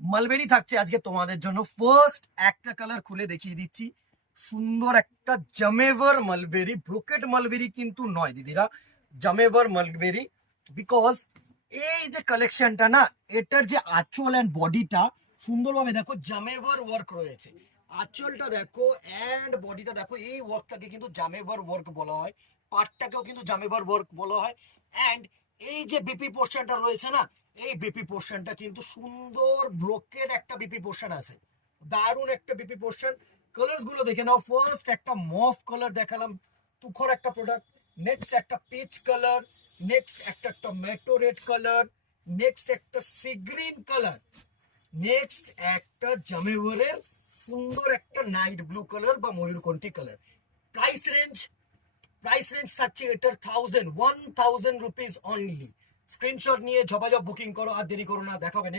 Mulberry থাকছে আজকে তোমাদের জন্য। ফার্স্ট একটা কালার খুলে দেখিয়ে দিচ্ছি, সুন্দর একটা জামেভার মালবেরি, ব্রোকেট মালবেরি কিন্তু নয় দিদিরা, জামেভার মালবেরি। বিকজ এই যে কালেকশনটা না, এটার যে আঁচল অ্যান্ড বডিটা সুন্দরভাবে দেখো জামেভার ওয়ার্ক রয়েছে। আঁচলটা দেখো অ্যান্ড বডিটা দেখো, এই ওয়ার্কটাকে কিন্তু জামেভার ওয়ার্ক বলা হয়, পার্টটাকেও কিন্তু জামেভার ওয়ার্ক বলা হয়। অ্যান্ড এই যে বিপি পোর্শনটা রয়েছে না, এই বিপি পোর্শনটা কিন্তু সুন্দর ব্রোকেড একটা বিপি পোর্শন আছে, দারুণ একটা বিপি পোর্শন। কালার্স গুলো দেখে নাও। ফার্স্ট একটা মফ কালার দেখালাম, তুখর একটা প্রোডাক্ট। নেক্সট একটা পিচ কালার, নেক্সট একটা টমেটো রেড কালার, নেক্সট একটা সি গ্রিন কালার, নেক্সট একটা জামেভারের সুন্দর একটা নাইট ব্লু কালার বা ময়ূরকণ্ঠী কালার। প্রাইস রেঞ্জ থাকছে এটার 1000 রুপিস অনলি। স্ক্রিনশট নিয়ে ঝপাঝপ বুকিং করো, আর দেরি করো না, দেখাবে।